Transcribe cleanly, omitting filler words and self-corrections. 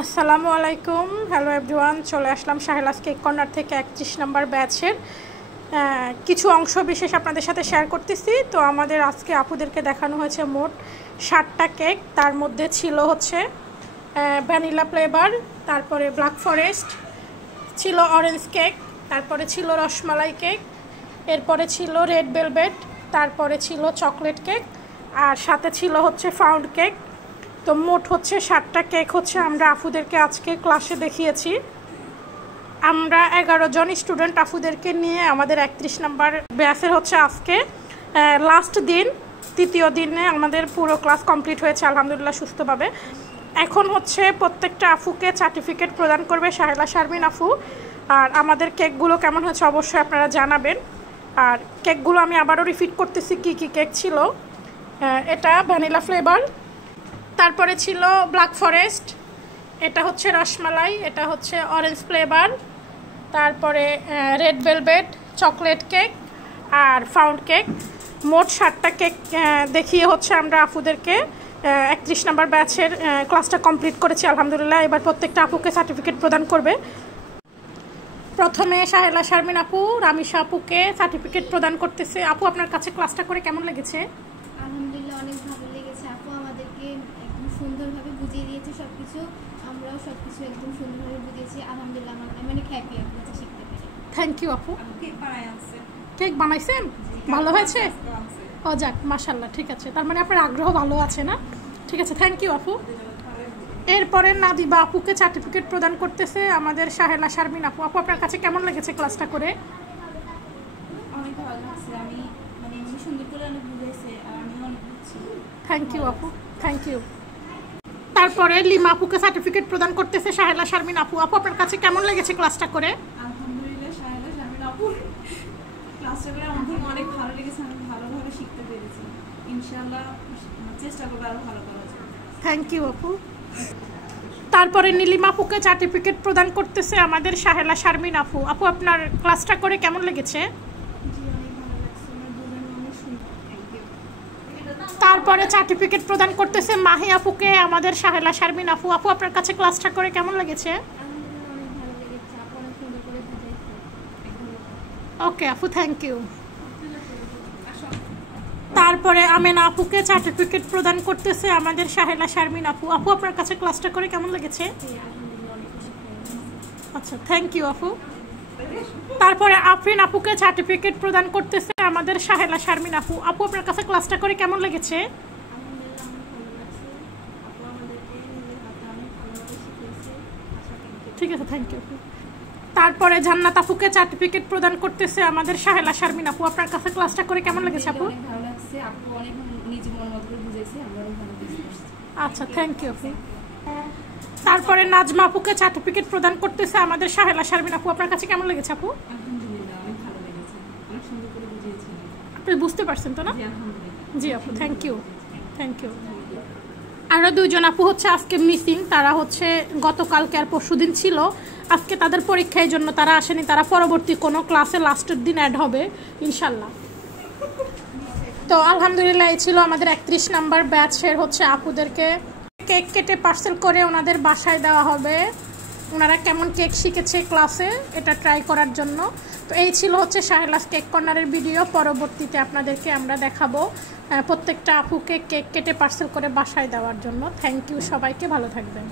আসসালামু আলাইকুম, hello everyone. চলে আসলাম শাহেলাস কেক কর্নার থেকে 31 নম্বর ব্যাচের কিছু অংশ বিশেষ আপনাদের সাথে শেয়ার করতেছি। তো আমাদের আজকে আপুদেরকে দেখানো হয়েছে মোট 60টা কেক। তার মধ্যে ছিল হচ্ছে ভ্যানিলা ফ্লেভার, তারপরে ব্ল্যাক ফরেস্ট, ছিল অরেঞ্জ কেক, তারপরে ছিল রসমালাই কেক, এরপরে ছিল রেড ভেলভেট, তারপরে ছিল চকলেট কেক, আর সাথে ছিল হচ্ছে ফাউন্ড কেক। তো মোট হচ্ছে 60টা কেক হচ্ছে আমরা আফুদেরকে আজকে ক্লাসে দেখিয়েছি। আমরা 11 জন স্টুডেন্ট আফুদেরকে নিয়ে আমাদের 31 নম্বর ব্যাচের হচ্ছে আজকে লাস্ট দিন, তৃতীয় দিনে আমাদের পুরো ক্লাস কমপ্লিট হয়েছে আলহামদুলিল্লাহ সুস্থভাবে। এখন হচ্ছে প্রত্যেকটা আফুকে সার্টিফিকেট প্রদান করবে শাহেলা শারমিন আফু। আর আমাদের কেকগুলো কেমন হয়েছে অবশ্যই আপনারা জানাবেন। আর কেকগুলো আমি আবারও রিপিট করতেছি কী কী কেক ছিল। এটা ভ্যানিলা ফ্লেভার, তারপরে ছিল ব্ল্যাক ফরেস্ট, এটা হচ্ছে রসমালাই, এটা হচ্ছে অরেঞ্জ ফ্লেভার, তারপরে red velvet, chocolate cake are found cake. মোট 60টা কেক দেখিয়ে হচ্ছে আমরা আপুদেরকে 31 নম্বর ব্যাচের ক্লাসটা কমপ্লিট করেছি আলহামদুলিল্লাহ। এবার প্রত্যেকটা আপুকে সার্টিফিকেট প্রদান করবে। প্রথমে শাহেলা শারমিন আপু রামিশা আপুকে সার্টিফিকেট প্রদান করতেছে। আপু, আপনার কাছে ক্লাসটা করে কেমন লেগেছে? আলহামদুলিল্লাহ অনেক ভালো লেগেছে। আপু আমাদেরকে একদম সুন্দরভাবে বুঝিয়ে দিয়েছে সবকিছু, আমরাও সবকিছু একদম সুন্দরভাবে বুঝিয়েছি। আলহামদুলিল্লাহ আমি অনেক হ্যাপি আপনার কাছে শিখতে পেরে। থ্যাংক ইউ আপু। কেক বানাইছেন? ভালো হয়েছে? ও যাক, মাশাআল্লাহ, ঠিক আছে। তার মানে আপনার আগ্রহ ভালো আছে না? ঠিক আছে, থ্যাংক ইউ আপু। এরপরে নাদিবা আপুকে সার্টিফিকেট প্রদান করতেছে আমাদের শাহেলা শারমিন আপু। আপু, আপনার কাছে কেমন লেগেছে ক্লাসটা করে? অনেক ভালো লাগছে, আমি মানে সুন্দর করে অনেক বুঝেছে আর আমি অনেক বুঝছি। থ্যাংক ইউ আপু, থ্যাংক ইউ। তারপরে লিমা আপুকে সার্টিফিকেট প্রদান করতেছে শাহেলা শারমিন আপু। আপু, আপনার কাছে কেমন লেগেছে ক্লাসটা করে? আলহামদুলিল্লাহ শাহেলা শারমিন আপু ক্লাসটা করে আমাদের অনেক ভালো লেগেছে, আমি ভালোভাবে শিখতে পেরেছি। ইনশাআল্লাহ চেষ্টা করবো আরো ভালো করার জন্য। থ্যাংক ইউ আপু। তারপরে নীলিমা আপুকে সার্টিফিকেট প্রদান করতেছে আমাদের শাহেলা শারমিন আপু। আপু, আপনার ক্লাসটা করে কেমন লেগেছে? জি অনেক ভালো লাগছে, আমার দুজন অনেক সুন্দর। তারপরে সার্টিফিকেট প্রদান করতেছে মাহি আপুকে আমাদের শাহেলা শারমিন আপু। আপু, আপনার কাছে ক্লাসটা করে কেমন লেগেছে? আলহামদুলিল্লাহ অনেক ভালো লেগেছে, আপু অনেক সুন্দর করে বুঝাইছে। ওকে আপু, থ্যাংক ইউ। তারপরে আমেনা আপুকে সার্টিফিকেট প্রদান করতেছে আমাদের শাহেলা শারমিন আপু। আপু, আপনার কাছে ক্লাসটা করে কেমন লেগেছে? আলহামদুলিল্লাহ অনেক খুশি হয়েছি। আচ্ছা, থ্যাংক ইউ আপু। তারপরে আফরিন আপুকে সার্টিফিকেট প্রদান করতেছে আমাদের শাহেলা শারমিন আপু। আপু, আপনার কাছে ক্লাসটা করে কেমন লেগেছে? আলহামদুলিল্লাহ অনেক ভালো লাগছে, আপু আমাদেরকে নিজের হাতে অনেক ভালোভাবে শিখিয়েছে। ঠিক আছে, থ্যাংক ইউ আপু। তারপরে জান্নাত আপুকে সার্টিফিকেট প্রদান করতেছে আমাদের শাহেলা শারমিন আপু। আপনার কাছে ক্লাসটা করে কেমন লেগেছে আপু? অনেক ভালো লাগছে, আপু অনেক নিজে মন মতো করে বুঝেছে, আমরা অনেক ভালো বুঝতে পারছি। আচ্ছা, থ্যাংক ইউ আপু। তারপরে নাজমা আপুকে সার্টিফিকেট প্রদান করতেছে আমাদের শাহেলা শারমিন আপু। আপনার কাছে কেমন লেগেছে আপু? আলহামদুলিল্লাহ অনেক ভালো লেগেছে, অনেক সুন্দর করে বুঝিয়েছি। আপনি বুঝতে পারছেন তো না? জি আলহামদুলিল্লাহ। জি আপু, থ্যাংক ইউ, থ্যাংক ইউ। আরও দুইজন আপু হচ্ছে আজকে মিসিং। তারা হচ্ছে গতকালকে আর পরশুদিন ছিল, আজকে তাদের পরীক্ষার জন্য তারা আসেনি। তারা পরবর্তী কোনো ক্লাসে লাস্টের দিন অ্যাড হবে ইনশাল্লাহ। তো আলহামদুলিল্লাহ এই ছিল আমাদের 31 নাম্বার ব্যাচের হচ্ছে আপুদেরকে কেক কেটে পার্সেল করে ওনাদের বাসায় দেওয়া হবে। ওনারা কেমন কেক শিখেছে ক্লাসে এটা ট্রাই করার জন্য। তো এই ছিল হচ্ছে শাহেলাস কেক কর্নারের ভিডিও। পরবর্তীতে আপনাদেরকে আমরা দেখাবো প্রত্যেকটা আপুকে কেক কেটে পার্সেল করে বাসায় দেওয়ার জন্য। থ্যাংক ইউ সবাইকে, ভালো থাকবেন।